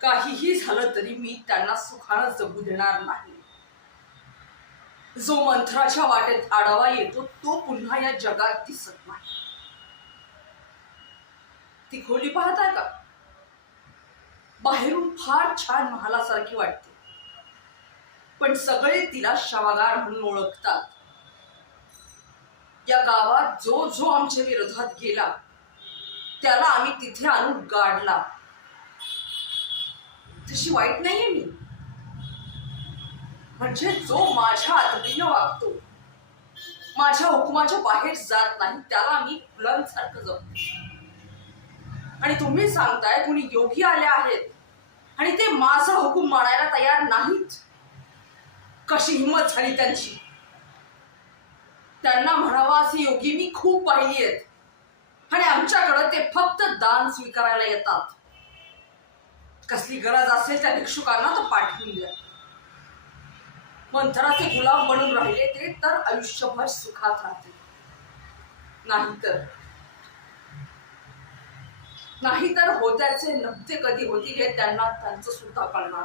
काहीही झालं तरी मी त्यांना सुखानं जगू देणार नाही. जो मंत्राच्या वाटेत आडावा येतो तो पुन्हा या जगात दिसत नाही. ती खोली पाहताय का? बाहेरून फार छान महालासारखी वाटते, पण सगळे तिला शवागार म्हणून ओळखतात. या गावात जो जो आमच्या विरोधात गेला त्याला आम्ही तिथे आणून गाडला. तशी वाईट नाहीये मी. म्हणजे जो माझ्या आतडीनं वागतो, माझ्या हुकुमाच्या बाहेर जात नाही, त्याला मी फुलांसारखं जपते. आणि तुम्ही सांगताय कुणी योगी आले आहेत आणि ते माझा हुकूम मानायला तयार नाहीत. कशी हिंमत झाली त्यांची? त्यांना म्हणावा असे योगी मी खूप पाहिली आहेत आणि आमच्याकडे ते फक्त दान स्वीकारायला येतात. कसली गरज असेल त्या भिक्षुकांना तर पाठवून द्या. मंथराचे गुलाम बनून राहिले ते तर आयुष्यभर सुखात राहतील. नाहीतर होत्याचे नव्हते कधी होतील हे त्यांना त्यांचं सुद्धा कळणार.